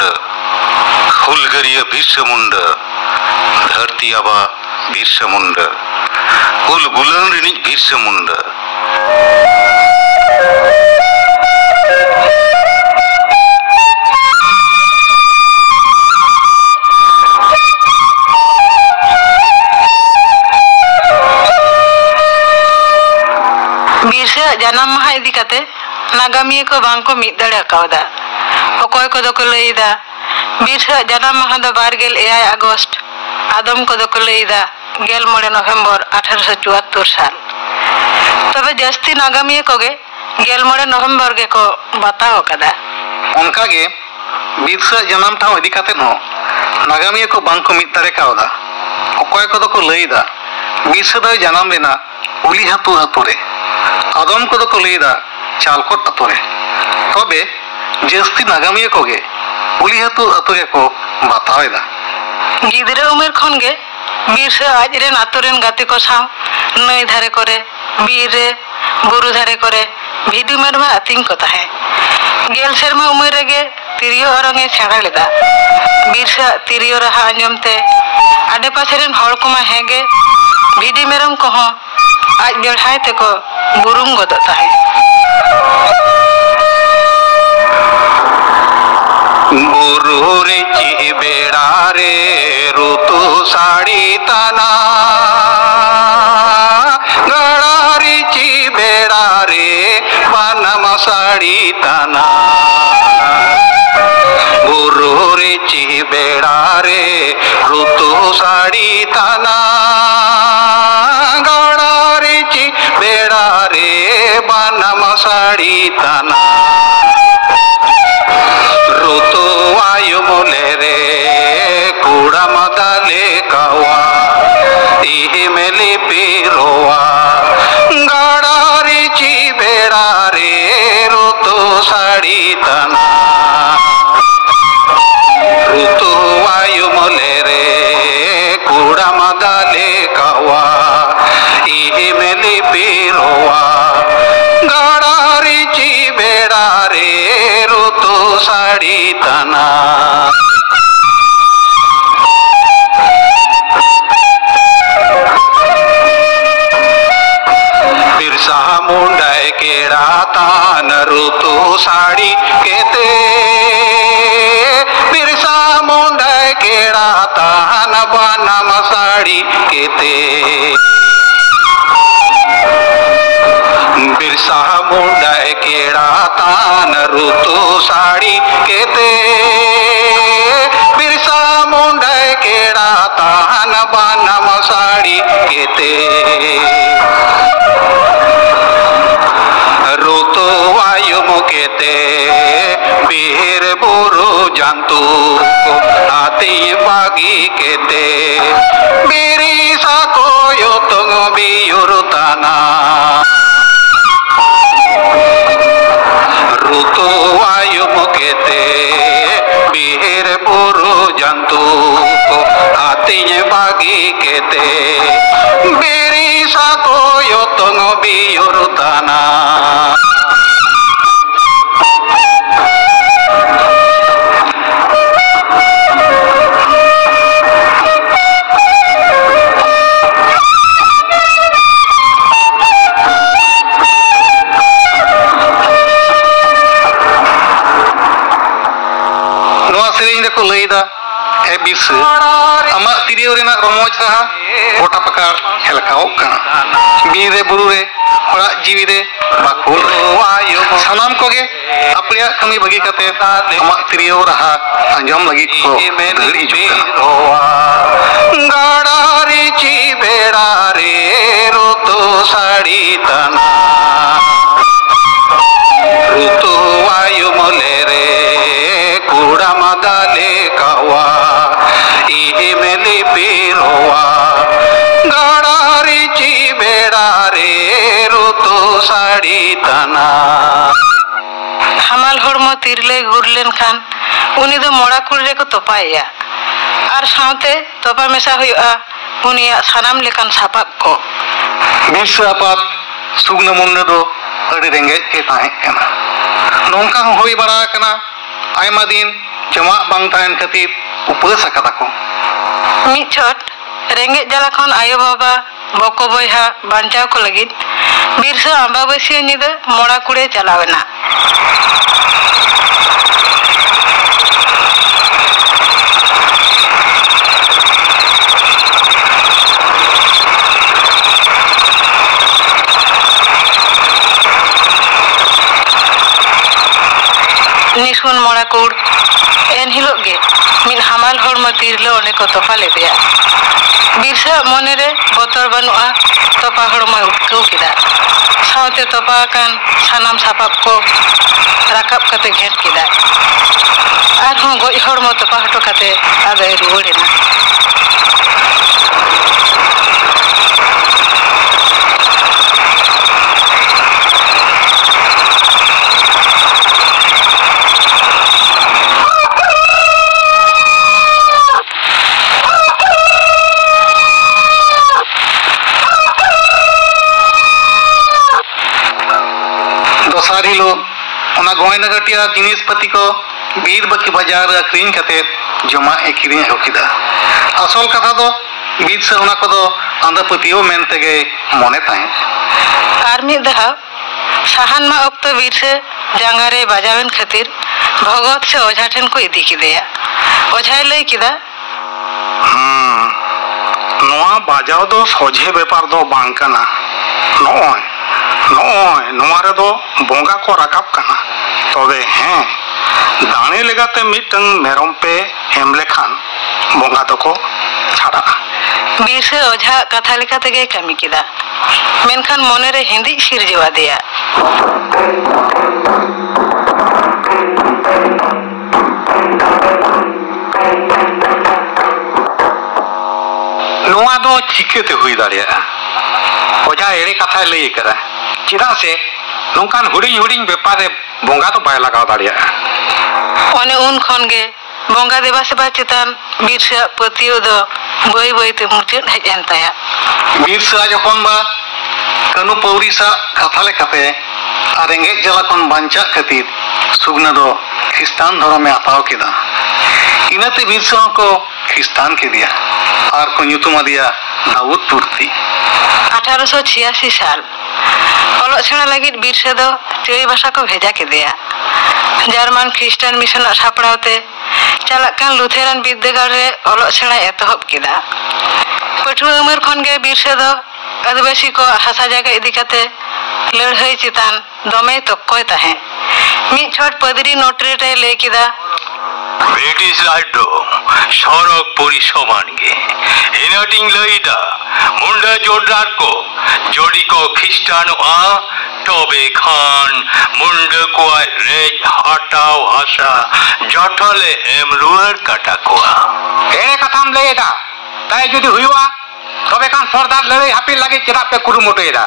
मुंडा हुलगरिया बिरसा मुंडा धरती आबा बिरसा मुंडा हुल गुलान रिनिज बिरसा मुंडा बिरसा जन्म माह इदी काते नागामिया को बांग को मिद दाड़े कावदा अकोय को दो को लईदा बिरसा जन्म माह दो 12 अगस्त आदम को दो को लईदा 11 नवंबर 1874 साल तबे जस्ती नागामिया को गे 11 नवंबर गे को बताओ कदा उनका गे बिरसा जन्म ठाव इदी काते नो नागामिया को बांग को मिद दाड़े कावदा अकोय को दो को लईदा बिरसा दो जन्म लेना उली हातु हातुरे आदम को दो को लईदा चालकोट अतुरे तबे जस्ती नागामिया को गे उली हातु अतुरे को बतावेदा गिदरे उमेर खन गे बिरसा आजरेन आतुरेन गाते को साव नई धारे करे बीर रे बुरु धारे करे भिडी मेरमा आतिंग को ताहे गेल सेरमा उमेर रे तिरियो अरंगे छाड़ा लेदा बिरसा तिरियो रहा आंजमते आडे पासेरेन हड़ को मा हेगे भिडी मेरम को हो आज बेढ़ाए ते को बुरुम गदो ताहे बुरु रे ची बेड़ा रे ऋतु साड़ी तना गड़ा रे ची बेड़ा रे बनम साड़ी तना बुरु रे ची बेड़ा रे ऋतु साड़ी तना गड़ा रे ची बेड़ा रे बनम साड़ी तना ऋतु वायु मोले रे कूड़ा मदाले कावा इही मेली पीरोवा गाड़ा रे ची बेड़ा रे ऋतु साड़ी तना ऋतु वायु मोले रे कूड़ा मदाले कावा इही मेली पीरोवा गाड़ा रे ची बेड़ा रे ऋतु साड़ी तना बिरसा मुंडाए केड़ा तान ऋतु साड़ी केते बिरसा मुंडाए केड़ा तान बनम साड़ी केते बिरसा मुंडाए केड़ा तान ऋतु साड़ी केते बिरसा मुंडाए केड़ा तान बनम साड़ी केते ऋतु वायु मुकेते बीर बुरु जंतु को आती बागी केते बीरी साको यो तुंग बियुरुताना ऋतु वायु मुकेते बीर बुरु जंतु को आती बागी केते बीरी साको यो तुंग बियुरुताना को लईदा ए बिरसा अमा तिरियो रेना रमोज रहा गोटा पकार हेलकाओ कना बीर रे बुरु रे हड़ा जीवी रे बाकुल सानाम को गे अपने कमी बगी कते अमा तिरियो रहा अंजम लगी को दड़ी जुआ गाड़ा रे ची बेड़ा रे ऋतु साड़ी तना ऋतु वायु मोले रे कूड़ा मदाले कावा इही मेली पीरोवा गाड़ा रे ची बेड़ा रे ऋतु साड़ी तना हमाल हड़मो तिरले गुरलेन खान उनी दो मोड़ा कुड़रे को तोपाया और साउते तोपा मेसा हुआ उनिया सानाम लेकान सापाब को बिरसा आपात सुगना मुंडा दो अड़ी रेंगे के ताहे कना नोंका होई बड़ा कना आयमा दिन jamaah bang tahan khatir upas akada ko. ᱢᱤᱫ ᱪᱷᱚᱴ ᱨᱮᱸᱜᱮᱡ ᱡᱟᱞᱟ ᱠᱷᱚᱱ ᱟᱭᱳ ᱵᱟᱵᱟ ᱵᱚᱠᱚ ᱵᱚᱭᱦᱟ ᱵᱟᱧᱪᱟᱣ ᱠᱚ ᱞᱟᱹᱜᱤᱫ ᱵᱤᱨᱥᱟᱹ ᱟᱢᱵᱟᱵᱟᱹᱥᱤᱭᱟᱹ ᱧᱤᱫᱟᱹ ᱢᱚᱲᱟ ᱠᱩᱲᱮ ᱪᱟᱞᱟᱣᱮᱱᱟ। निशुन मोड़ा कूड़ एन हिलोग गे मिन हमाल हड़मा तिरलो ओने को तोपा लेदेया बिरसा मोने रे बोतल बनुआ तोपा हड़मा उठकौ किदा सावते तोपा कान सानाम सापाब को राकाब कते घेट किदा आर हों गोज हड़मा तोपा हटो कते आदो रुवड़ेना। दोसार हिलो ओना गोयनगटिया जिनिस पति को बीर बकी बाजार अक्रीन कते जमा एकिरिन होकिदा असल कथा दो बीर से ओना को दो आंदा पतियो मेनते गे मोने ताई आर मिद दहा साहान मा ओक्तो बीर से जांगारे बाजावेन खातिर भगवत से ओझा ठेन को इदी किदेया ओझाय लई किदा नोआ बाजाव दो सोझे व्यापार दो बांग कना नोय नोआ रे दो बोंगा को राकाब कना तबे हैं दाने लेगाते मिटंग मेरम पे एम लेखान बोंगा दो को छाड़ा बीर से ओझा कथा लेखा तेगे कमी किदा मेनखान मोने रे हिंदी सिरजेवा दिया नोआ दो चिकेते हुई दाड़िया ओझा एड़े कथा लई करा चिदा से नोंकान हुडिंग हुडिंग व्यापार रे बोंगा तो बाय लगाव दाड़िया ओने उन खन गे बोंगा देवा सेवा चितान बीर से पतियो दो बई बई ते मुचेद हेज एन ताया बीर से जखन बा कनु पौरी सा कथा लेकाते आर रेंगेज जला खन बांचा खातिर सुगना दो ख्रिस्तान धर्म में हताव किदा इनाते बीर से को ख्रिस्तान के दिया आर को ᱧᱩᱛᱩᱢ दिया दाऊद तुर्ती 1886 साल ओलोग सेणा लगिद बीर से दो चेरी भाषा को भेजा किदेया जर्मन ख्रिस्टान मिशन सापड़ावते चालाकान लुथेरान विद्यागार रे ओलोग सेणा एतहब किदा पठुआ उमर खन गे बीर से दो आदिवासी को हासा जायगा इदी कते लड़ाई चितान दमे तक्कोय ताहे मिद छोट पदरी नोटरेटे ले किदा ब्रिटिश राष्ट्र सड़क परिसमान गे इनाटिंग लईदा मुंडा जोड़दार को जोड़ी को ख्रिस्टान तबे खान मुंड को रेज हटाओ हासा जटले एम रुआर काटा कोआ एरे कथाम लईदा ताई जुदी हुआ तबे खान सरदार लड़ाई हापिल लगे चिदा पे कुरुमुटुएदा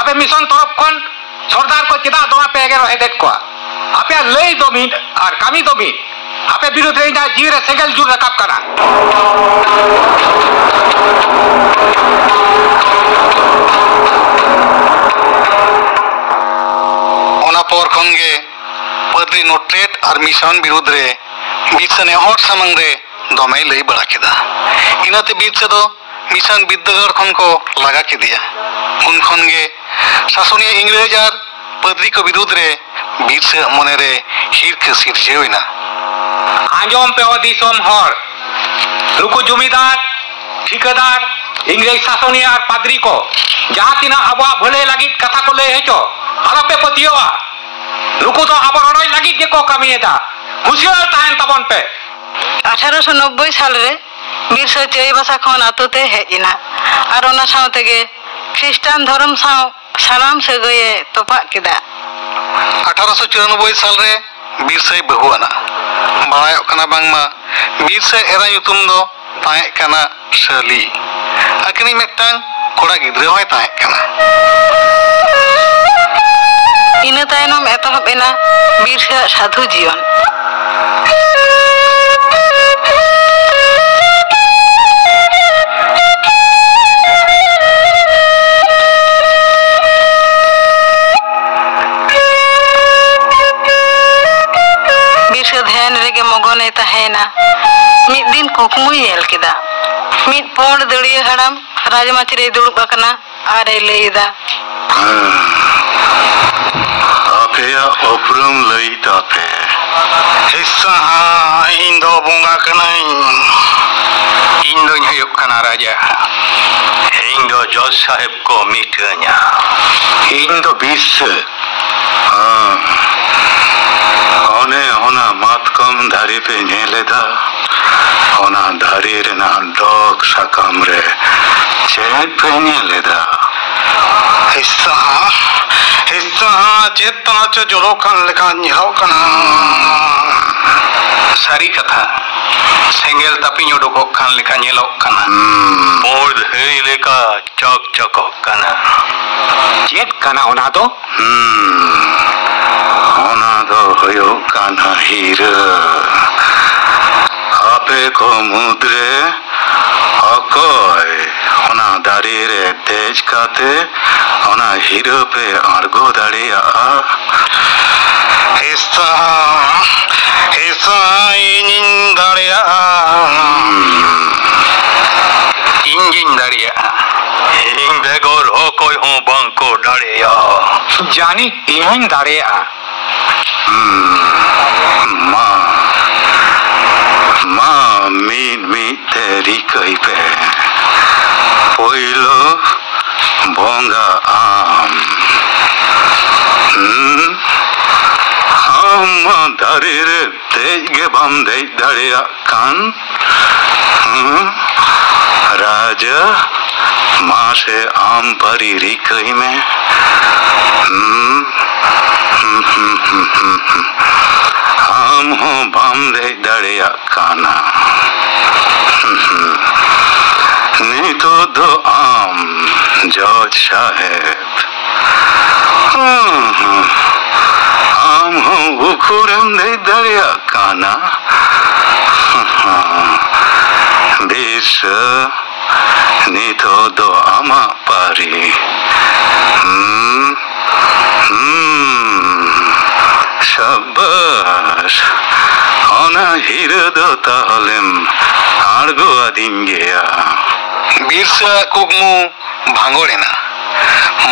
आपे मिशन तरफ खन सरदार को चिदा दोआ पे एगे रहे देख को आपे लई दो मिन और कामी दो मिन आपे विरुद्ध रेंजा जीरे सेगल जुर रकाब करा ओना पर खनगे पदरी नोट्रेट और मिशन विरुद्ध रे बीचने हॉट समंग रे दमे लई बड़ा किदा इनाते बीच से दो मिशन विद्यागार खन को लगा के दिया उन खनगे शासनीय इंग्रेज और पदरी को विरुद्ध रे बीच से मने रे हिरक सिरजेवना आंजोम पे दिसोम हर नुकु जमीदार ठिकादार इंग्रेज शासनीय और पादरी को जहाँ तीना आबा भले लगी कथा को ले हेचो आलापे पतियोआ नुकु तो आबा रड़ाई लगी के को कमिएदा हुसियार ताहन तबन पे 1890 साल रे बीर से चेरी भाषा खन आतुते हेजिना और ओना सावते गे ख्रिस्टान धर्म साव सालाम से गए तोपा किदा 1894 साल रे बीर से बहुआना बायो कना बांगमा बीर से एरा ᱧᱩᱛᱩᱢ दो ताहे कना शली अकनी मेक्टांग कोड़ा गिद्रे होय ताहे कना इना तायनम एतहब एना बीर से साधु जीवन ध्यान रेगे मगने ᱡᱟᱦᱟᱸᱭ ᱛᱟᱦᱮᱱᱟ ᱢᱤᱫ ᱫᱤन ᱠᱩᱠᱢᱩᱭ ᱧᱮᱞ ᱠᱮᱫᱟ ᱢᱤᱫ ᱯᱩᱸᱰ ᱫᱟᱹᱲᱤᱭᱟᱹ ᱦᱟᱲᱟᱢ ᱨᱟᱡᱽᱢᱟᱪᱤ ᱨᱮᱭ ᱫᱩᱲᱩᱵ ᱟᱠᱟᱱᱟ ᱟᱨᱮ ᱞᱟᱹᱭᱫᱟ ᱟᱯᱮᱭᱟᱜ ᱩᱯᱨᱩᱢ ᱞᱟᱹᱭ ᱛᱟᱯᱮ ᱦᱤᱥᱥᱟ ᱤᱧ ᱫᱚ ᱵᱚᱸᱜᱟ ᱠᱟᱹᱱᱟᱹᱧ ᱤᱧ ᱫᱚᱧ ᱦᱩᱭᱩᱜ ᱠᱟᱱᱟ ᱨᱟᱡᱟ ᱤᱧ ᱫᱚ ᱡᱚᱡᱽ ᱥᱟহেᱵ ᱠᱚ ᱢᱤᱴᱟᱹᱧᱟ ᱤᱧ ᱫᱚ ᱵᱤᱨᱥᱟᱹ ᱚᱱᱮ ᱚᱱᱟ ᱢᱟᱛᱠᱚᱢ ᱫᱟᱨᱮ ᱯᱮ ᱧᱮᱞᱮᱫᱟ ᱚᱱᱟ ᱫᱟᱨᱮ ᱨᱮᱱᱟᱜ ᱰᱚᱜ ᱥᱟᱠᱟᱢ ᱨᱮ ᱪᱮᱫ ᱯᱮ ᱧᱮᱞᱮᱫᱟ ᱦᱤᱥᱥᱟ ᱪᱮᱫ ᱛᱟᱱᱟᱪᱚ ᱡᱚᱨᱚᱜ ᱠᱟᱱ ᱞᱮᱠᱟ ᱧᱮᱞᱚᱜ ᱠᱟᱱᱟ ᱥᱟᱹᱨᱤ ᱠᱟᱛᱷᱟ ᱥᱮᱸᱜᱮᱞ ᱛᱟᱹᱯᱤᱧ ᱩᱰᱩᱠᱚᱜ ᱠᱟᱱ ᱞᱮᱠᱟ ᱧᱮᱞᱚᱜ ᱠᱟᱱᱟ ᱯᱩᱸᱰ ᱦᱟᱹᱭ ᱞᱮᱠᱟ ᱪᱚᱠᱪᱚᱠᱚᱜ ᱠᱟᱱᱟ ᱪᱮᱫ ᱠᱟᱱᱟ ᱚᱱᱟ ᱫᱚ ᱚᱱᱟ ᱫᱚ ᱦᱩᱭᱩᱜ ᱠᱟᱱᱟ ᱦᱤᱨᱟᱹ ᱟᱯᱮ ᱠᱚ ᱢᱩᱫᱽᱨᱮ ᱚᱠᱚᱭ ᱚᱱᱟ ᱫᱟᱨᱮ ᱨᱮ ᱫᱮᱡ ᱠᱟᱛᱮ ᱚᱱᱟ ᱦᱤᱨᱟᱹ ᱯᱮ ᱟᱬᱜᱚ ᱫᱟᱲᱮᱭᱟᱜᱼᱟ ᱦᱤᱥᱥᱟ ᱤᱧᱤᱧ ᱫᱟᱲᱮᱭᱟᱜᱼᱟ ᱤᱧ ᱜᱤᱧ ᱫᱟᱲᱮᱭᱟᱜᱼᱟ ᱤᱧ ᱵᱮᱜᱚᱨ ᱚᱠᱚᱭ ᱦᱚᱸ ᱵᱟᱝᱠᱚ ᱫᱟᱲᱮᱭᱟᱜᱼᱟ ᱡᱟᱹᱱᱤᱡ ᱤᱧ ᱦᱚᱧ ᱫᱟᱲᱮᱭᱟᱜᱼᱟ ᱢᱟ ᱢᱤᱫ ᱛᱮ ᱨᱤᱠᱟᱹᱭ ᱯᱮ ᱯᱳᱭᱞᱳ ᱵᱚᱸᱜᱟ ᱟᱢ ᱫᱟᱨᱮ ᱨᱮ ᱫᱮᱡ ᱜᱮ ᱵᱟᱢ ᱫᱮᱡ ᱫᱟᱲᱮᱭᱟᱜ ᱠᱟᱱ রাজা মাসে আম পারি রিকই মে আম হো বাম দে দাঁড়িয়া কানা নিতো দো আম জজ সাহেব আম হো উখুরম দে দাঁড়িয়া কানা Bisa nito do ama pari Shabash ona hira do tahalem argo adin geya Birsa ᱠᱩᱠᱢᱩ ᱵᱷᱟᱸᱜᱚᱲᱮᱱᱟ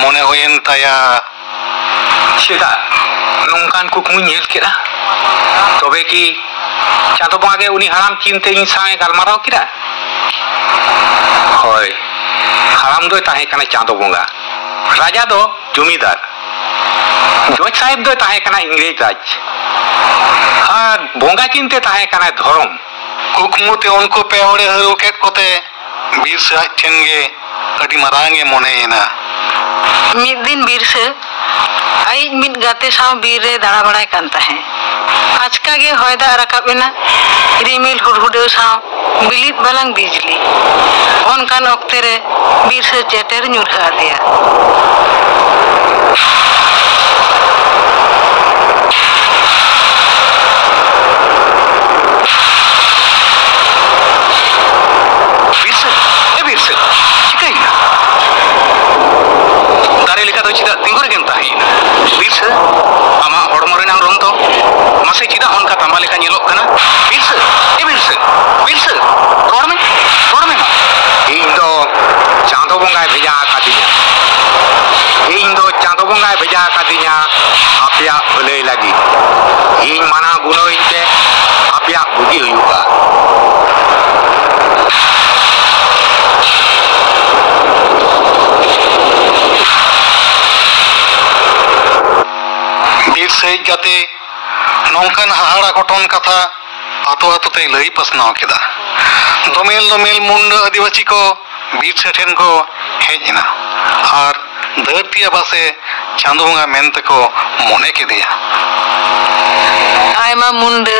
ᱢᱚᱱᱮ ᱦᱩᱭᱮᱱ ᱛᱟᱭᱟ ᱪᱮᱫᱟᱜ ᱱᱚᱝᱠᱟᱱ ᱠᱩᱠᱢᱩᱧ ᱧᱮᱞ ᱠᱮᱫᱟ ᱛᱚᱵᱮ ᱠᱤ ᱪᱟᱸᱫᱳ ᱵᱚᱸᱜᱟ ᱜᱮ ᱩᱱᱤ ᱦᱟᱲᱟᱢ ᱪᱤᱱᱛᱟᱹ ᱤᱧ ᱥᱟᱶᱮ ᱜᱟᱞᱢᱟᱨᱟᱣ ᱠᱮᱫᱟ ᱦᱳᱭ ᱦᱟᱲᱟᱢ ᱫᱚᱭ ᱛᱟᱦᱮᱸ ᱠᱟᱱᱟ ᱪᱟᱸᱫᱳ ᱵᱚᱸᱜᱟ ᱨᱟᱡᱟ ᱫᱚ ᱡᱚᱢᱤᱫᱟᱨ ᱡᱚᱡᱽ ᱥᱟহেᱵ ᱫᱚᱭ ᱛᱟᱦᱮᱸ ᱠᱟᱱᱟ ᱤᱝᱨᱮᱡᱽ ᱨᱟᱡᱽ ᱟᱨ ᱵᱚᱸᱜᱟ ᱪᱤᱱᱛᱟᱹ ᱛᱟᱦᱮᱸ ᱠᱟᱱᱟ ᱫᱷᱚᱨᱚᱢ ᱠᱩᱠᱢᱩᱛᱮ ᱩᱱᱠᱩ ᱯᱮ ᱦᱚᱲᱮ ᱦᱟᱹᱨᱩ ᱠᱮᱫ ᱠᱚᱛᱮ ᱵᱤᱨᱥᱟᱹ ᱟᱡ ᱴᱷᱮᱱ ᱜᱮ ᱟᱹᱰᱤ ᱢᱟᱨᱟᱝ ᱮ ᱢᱚᱱᱮᱭᱮᱱᱟ ᱢᱤᱫ ᱫᱤᱱ ᱵᱤᱨᱥᱟᱹ ᱟᱭᱤᱡ ᱢᱤᱫ ᱜᱟᱛᱮ ᱥᱟᱶ ᱵᱤᱨ ᱨᱮ ᱫᱟᱬᱟ ᱵᱟᱲᱟᱭ ᱠᱟᱱ ᱛᱟᱦᱮᱸ ᱟᱪᱠᱟ ᱜᱮ ᱦᱚᱭ ᱫᱟᱜ ᱨᱟᱠᱟᱵ ᱮᱱᱟ ᱨᱤᱢᱤᱞ ᱦᱩᱰᱦᱩᱰᱟᱹᱣ ᱥᱟᱶ ᱵᱤᱞᱤᱫ ᱵᱟᱞᱟᱝ ᱵᱤᱡᱽᱞᱤ ᱚᱱᱠᱟᱱ ᱚᱠᱛᱮ ᱨᱮ ᱵᱤᱨᱥᱟᱹ ᱪᱮᱴᱮᱨ ᱧᱩᱨᱦᱟᱹ ᱟᱫᱮᱭᱟ ᱵᱤᱨᱥᱟᱹ ᱪᱤᱠᱟᱹᱭᱮᱱᱟ ᱫᱟᱨᱮ ᱞᱮᱠᱟ ᱫᱚ ᱪᱮᱫᱟᱜ ᱛᱤᱸᱜᱩ ᱨᱮᱜᱮᱢ ᱛᱟᱦᱮᱸᱭᱮᱱᱟ ᱵᱤᱨᱥᱟᱹ ᱟᱢᱟᱜ ᱦᱚᱲᱢᱚ ᱨᱮᱱᱟᱜ ᱨᱚᱝ ᱫᱚ ᱢᱟᱥᱮ ᱪᱮᱫᱟᱜ ᱚᱱᱠᱟ ᱛᱟᱢᱵᱟ ᱞᱮᱠᱟ ᱧᱮᱞᱚᱜ ᱠᱟᱱᱟ ᱵᱤᱨᱥᱟᱹ ᱵᱤᱨᱥᱟᱹ ᱨᱚᱲ ᱢᱮ ᱢᱟ ᱤᱧ ᱫᱚ ᱪᱟᱸᱫᱳ ᱵᱚᱸᱜᱟᱭ ᱵᱷᱮᱡᱟ ᱟᱠᱟᱫᱤᱧᱟ ᱤᱧ ᱫᱚ ᱪᱟᱸᱫᱳ ᱵᱚᱸᱜᱟᱭ ᱵᱷᱮᱡᱟ ᱟᱠᱟᱫᱤᱧᱟ ᱟᱯᱮᱭᱟᱜ ᱵᱷᱟᱹᱞᱟᱹᱭ ᱞᱟᱹᱜᱤᱫ ᱤᱧ ᱢᱟᱱᱟᱣ ᱜᱩᱱᱟᱹᱣᱤᱧ ᱛᱮ ᱟᱯᱮᱭᱟᱜ ᱵᱩᱜᱤ ᱦᱩᱭᱩᱜᱼᱟ ᱵᱤᱨᱥᱟᱹ ᱜᱟᱛᱮ ᱱᱚᱝᱠᱟᱱ ᱦᱟᱦᱟᱲᱟ ᱜᱷᱚᱴᱚᱱ ᱠᱟᱛᱷᱟ ᱟᱛᱳ ᱟᱛᱳ ᱛᱮ ᱞᱟᱹᱭ ᱯᱟᱥᱱᱟᱣ ᱠᱮᱫᱟ ᱫᱚᱢᱮᱞ ᱢᱩᱱᱰᱟᱹ ᱟᱹᱫᱤᱵᱟᱹᱥᱤ ᱠᱚ ᱵᱤᱨᱥᱟᱹ ᱴᱷᱮᱱ ᱠᱚ ᱦᱮᱡ ᱮᱱᱟ ᱟᱨ ᱫᱷᱟᱹᱨᱛᱤ ᱟᱵᱟᱥᱮ ᱪᱟᱸᱫᱳ ᱵᱚᱸᱜᱟ ᱢᱮᱱᱛᱮᱠᱚ ᱢᱚᱱᱮ ᱠᱮᱫᱮᱭᱟ ᱟᱭᱢᱟ ᱢᱩᱱᱰᱟᱹ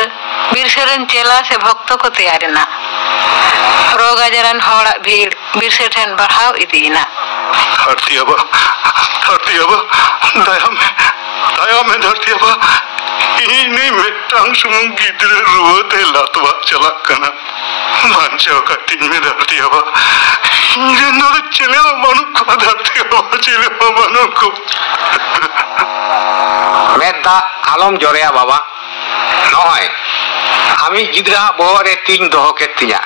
ᱵᱤᱨᱥᱟᱹ ᱨᱮᱱ ᱪᱮᱞᱟ ᱥᱮ ᱵᱷᱚᱠᱛᱚ ᱠᱚ ᱛᱮᱭᱟᱨᱮᱱᱟ ᱨᱳᱜᱽ ᱟᱡᱟᱨᱟᱱ ᱦᱚᱲᱟᱜ ᱵᱷᱤᱲ ᱵᱤᱨᱥᱟᱹ ᱴᱷᱮᱱ ᱵᱟᱲᱦᱟᱣ ᱤᱫᱤᱭᱮᱱᱟ धरती अब दया में धरती अब ini metang sumung gidre ruwete latwa chalak kana manchaw katin me धरती अब इंजन चले मनुख धरती अब चले मनुख ᱢᱮᱫ ᱫᱟᱜ ᱟᱞᱚᱢ ᱡᱚᱨᱮᱭᱟ ᱵᱟᱵᱟ ᱱᱚᱜᱼᱚᱭ आमी गिद्रा बोरे तीन दोहो के तिया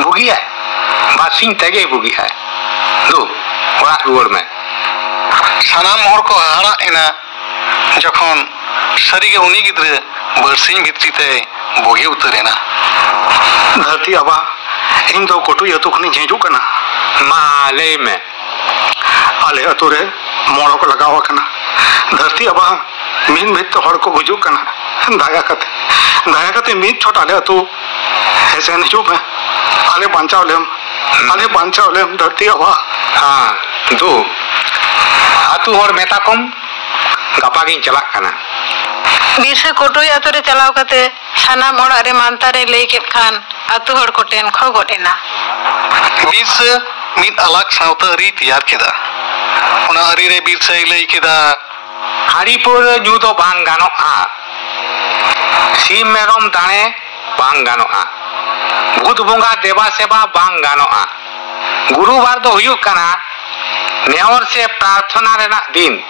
बुगी है बासिंग तेगे बुगी है दो ओड़ा रुवर में सानाम हर को हारा एना जखन सरीगे उनी गिद्रे बरसिंग भित्री ते बोगे उतरेना धरती आबा इन दो कोटु यतु खनी जेजू कना माले में आले अतु रे मोड़ को लगावा कना धरती आबा मीन में तो हड़ को गुजू कना दाया कते मीन छोट आले अतु ऐसे नहीं चुप है आले बांचाव लेम धरती आबा हां दो अतु हड़ मेता कम गपा गिन चलाक कना बीरसे कोटोई आतो रे चलाव कते सानाम ओड़ा रे मानता रे लई केत खान आतु हड़ कोटेन खो गोडेना बीरसे मिद अलग सावता अरी तैयार केदा ओना अरी रे बीरसे लई केदा हाड़ी पुर जू तो बांग गानोआ सीम मेरम दाणे बांग गानोआ बुध बोंगा देवा सेवा बांग गानोआ गुरुवार दो हुयुक कना नेवर से प्रार्थना रेना दिन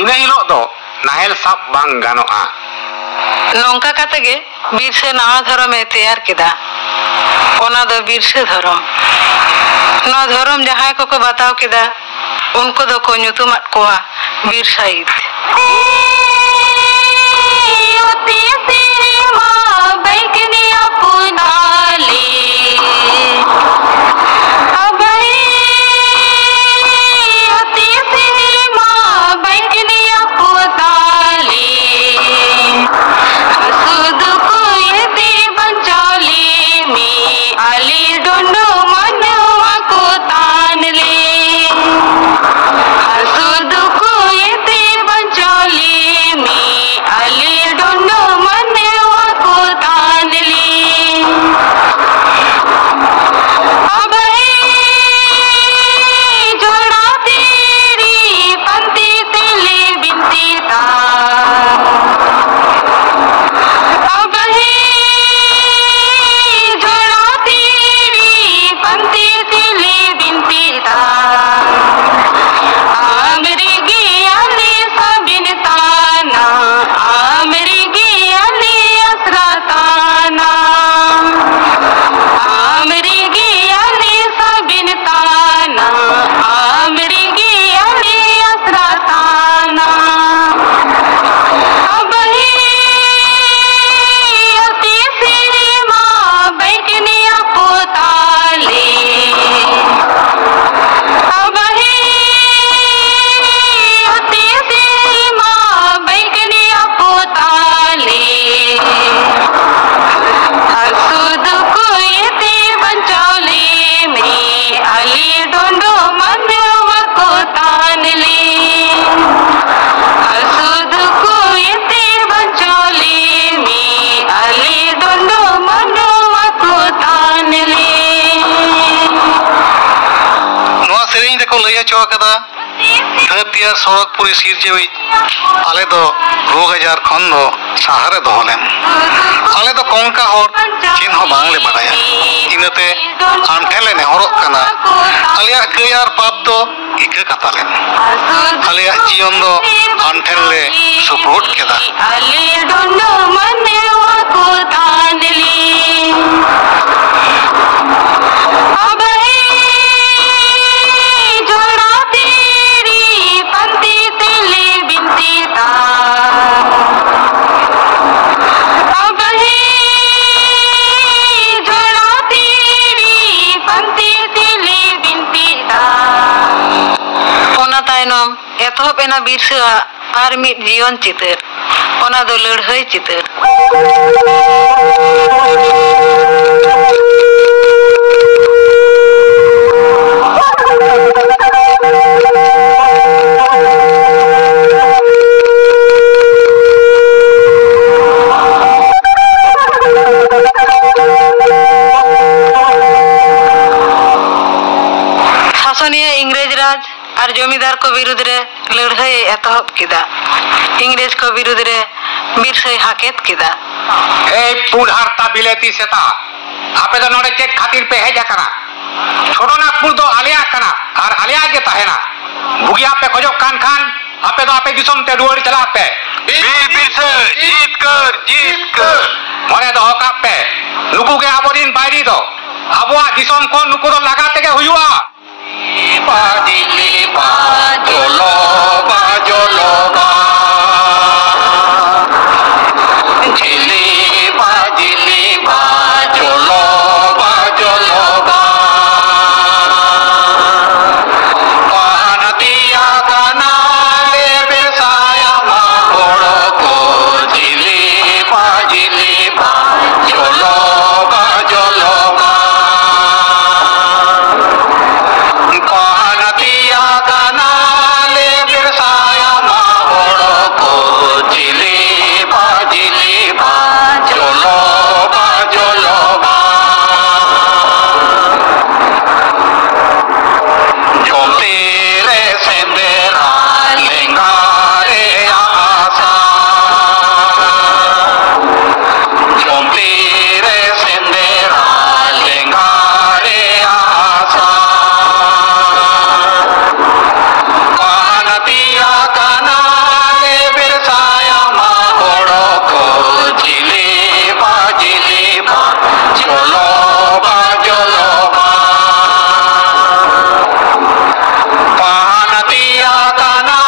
इना हिलो दो नाहेल साब बांग गानोआ नौका काते गे बीरसे नवा धर्म में तैयार केदा ओना दो बीरसे धर्म नवा धर्म जहां को बताओ केदा उनको दो को ᱧᱩᱛᱩᱢᱟᱫ कोआ बीर शहीद धरतिया सड़कपुरी सिरजेवी आले दो रोग आजार खन दो सहारे दोहलेम आले दो कोंका होर चिन्ह हो बांगले बाडाया इनते आंठेले नेहरोक कना आलिया कयार पाप दो इके कतालेम आलिया जीवन दो आंठेले सुप्रोट केदा एतहब एना बीरसे आर मिद जीवन चितर ओना दो लड़हई चितर शासनीय इंग्रेज राज और जमींदार को विरुद्ध रे लड़ाई एतहब किदा इंग्रेज को विरुद्ध रे बीरसे हाकेत किदा ए पुरहारता बिलेती सेता आपे दो नोडे चेक खातिर पे हेजा कना छोड़ो ना पुर दो आलिया कना और आलिया के ताहेना भुगिया पे खोजो कान खान आपे दो आपे दिसम ते रुवर चला पे बीर बीरसे जीत कर मने दोहो काप पे नुकु के आबोदिन बायरी दो आबोआ दिसोम को नुकु दो लगा तेगे हुयुआ बाजिली बाजोलो बाजोलो बा जिली बाजिली बाजोलो बाजोलो बा पानतिया गाना ले बिरसाया माकोड़ो को जिली बाजोलो बाजोलो बा पानतिया गाना ले बिरसाया माकोड़ो को जिली बाजोलो बाजोलो बा जो तेरे सेंदेरा लेंगारे आसा जो तेरे सेंदेरा लेंगारे आसा पानतिया गाना ले बिरसाया माकोड़ो को जिली बाजोलो बाजोलो बा पानतिया गाना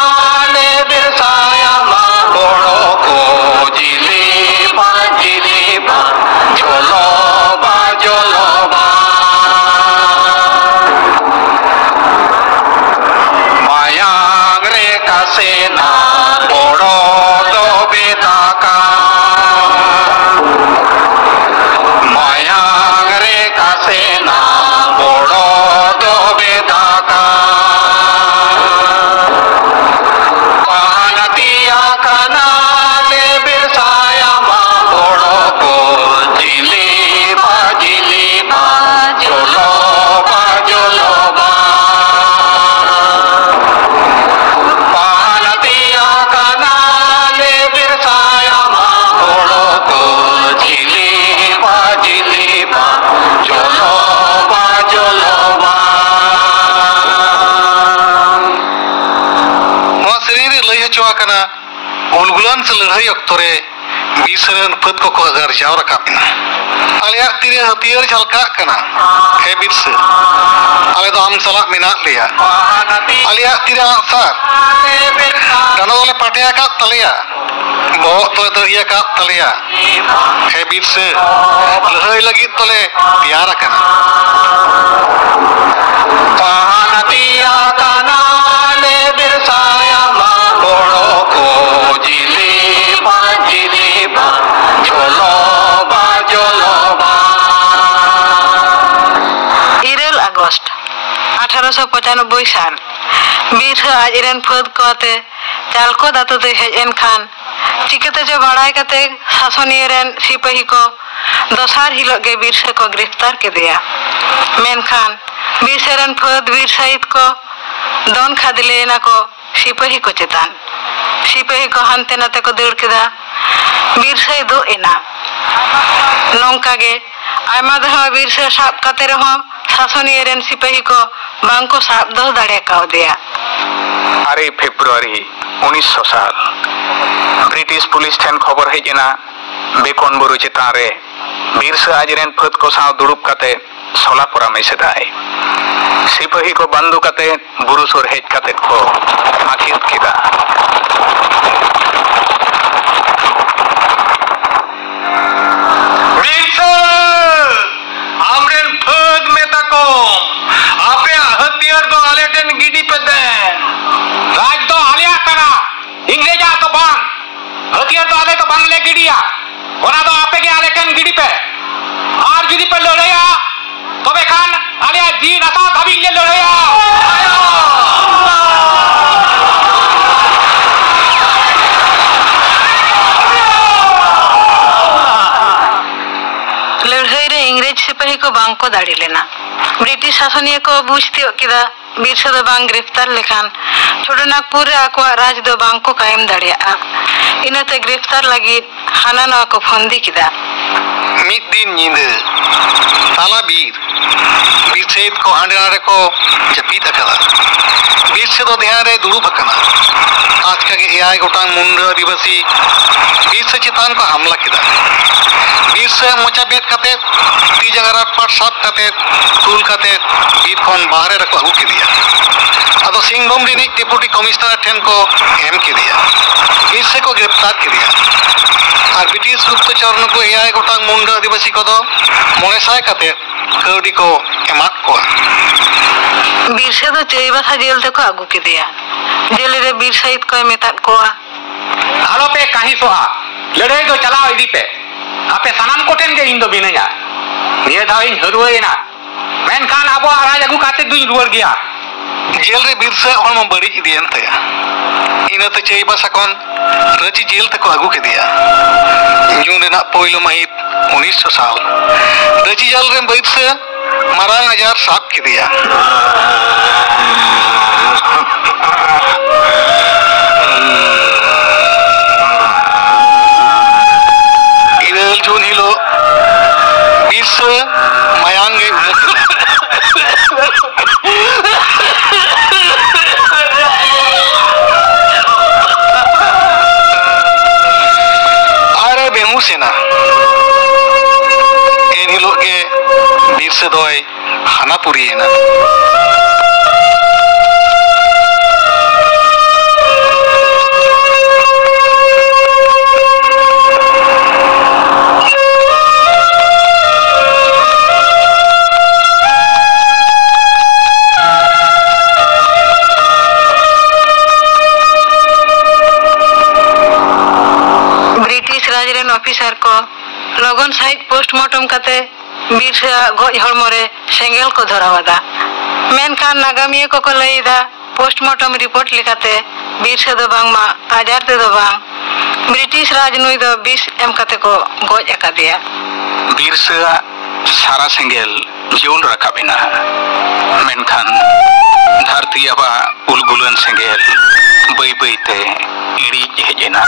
ले बिरसाया माकोड़ो को जिली बाजोलो बाजोलो बा मायांग रे कासेना बोड़ो दो बेदाका मायांग रे कासेना बोड़ो दो बेदाका पानतिया गाना ले बिरसाया माकोड़ो को जिली बाजोलो बाजोलो बा पानतिया गाना ले बिरसाया माकोड़ो को जिली बाजोलो बाजोलो बा नवा सेरें रे लई हचुआ कना उलगुलान से लड़ाई अक्तरे बीसरन फद को अगर जाव रकाबिना आलिया तीरे हथियार झलका कना हे बीस आले तो हम सलाह मिना लिया आलिया तीरे आसार दानो वाले पाटिया का तलिया बहुत तो दरिया का तलिया हे बीस लड़ाई लगी तले तैयार कना पानतिया गाना ले बिरसाया माकोड़ो को जिली बाजोलो बाजोलो बा 1 আগস্ট 1895 साल बीरसा आजरेन फद को आते चालको दातु ते हेजन खान चिकते जो बड़ाई कते शासनीय रेन सिपाही को दोसार हिलो के बीरसा को गिरफ्तार के दिया मेनखान बीरसा रेन फद बीर सहित को दोन खादिले ना को सिपाही को चेतान सिपाही को हंते नाते को दौड़ केदा बीरसा दो एना नौका गे आयमा दहा बीरसा साब काते रहो शासनीय रेन सिपाही को बांको साब दो दाड़े काव दिया 8 फेब्रुआरी 1900 साल ब्रिटिश पुलिस ठेन खबर हेजना बेकन बुरु चेतान रे बीरसा आजरेन फद को साव दुड़ुब काते सोला परामर्श दाय सिपाही को बंदू काते बुरु सुर हेज काते को माखित किदा बीरसा आमरेन फद में तको आपे हथियार दो आलेटन गिडी पे दे राज दो आलिया कना इंग्रेजा तो बांग हथियार दो आले तो बांग ले गिडिया ओना दो आपे के आलेटन गिडी पे और गिडी पे लड़ाया तो बेखान आलिया जी नाता धाबी ले लड़ाया लड़ाई रे इंग्रेज सिपाही को बांग को दाड़ी लेना ब्रिटिश शासनीय को बुझते किदा बीरसा दो बांग गिरफ्तार लेखान छोड़ो नागपुर रे आको राज दो बांग को कायम दाड़िया इनते गिरफ्तार लगी हाना नवा को फंदी किदा मिद दिन नींद ताला बीर सेद को हांडे नाडे को जपीद अकदा बीर से दो ध्यान रे दुड़ूब अकना आज का एआई गोटांग मुंडा आदिवासी बीर से चितान को हमला किदा बीर से मोचा बेत कते ती जंगरा पाट साप कते तूल कते बीर खन बाहरे रखो अगू किदिया अदो सिंहभूम रिनी डेपुटी कमिश्नर ठेन को एम किदिया बीर से को गिरफ्तार किदिया और ब्रिटिश गुप्तचर को एआई गोटांग मुंडा आदिवासी को दो मोने साय कते कौड़ी को एमात को बीर से दो चैबासा जेल तक आगू किदिया जेल रे बीर सहित को मेतात को हालो पे कहीं सोहा लड़ाई दो चलाओ इदी पे आपे सनाम कोटेन के इन दो बिनया निये धाव इन हरुएना मेन खान आबो राज अगू काते दुई रुवर गया जेल रे बीर से हॉर्म बड़ी इदियन तया इनते चैबासा कोन रची जेल तक आगू किदिया जून रेना पोइलो महित 1900 साल रची जेल रे बीर से मारांग आजार साफ किदिया इरल जून हिलो बीर से मायांगे अरे बेमू सेना इन हिलो के बीर से दोय हानापुरी है ना ब्रिटिश राज रेन ऑफिसर को लगन सहित पोस्टमार्टम कते बीर से गज हड़मोरे सेंगेल को धरावादा मेनखान नागामिया को लईदा पोस्टमार्टम रिपोर्ट लिखाते बीर से दो बांगमा आजार ते दो बांग ब्रिटिश राज नुई दो 20 एम कते को गज अकादिया बीर से सारा सेंगेल जीवन रखा बिना मेनखान धरती अब उलगुलन सेंगेल बई बईते इड़ी हेजेना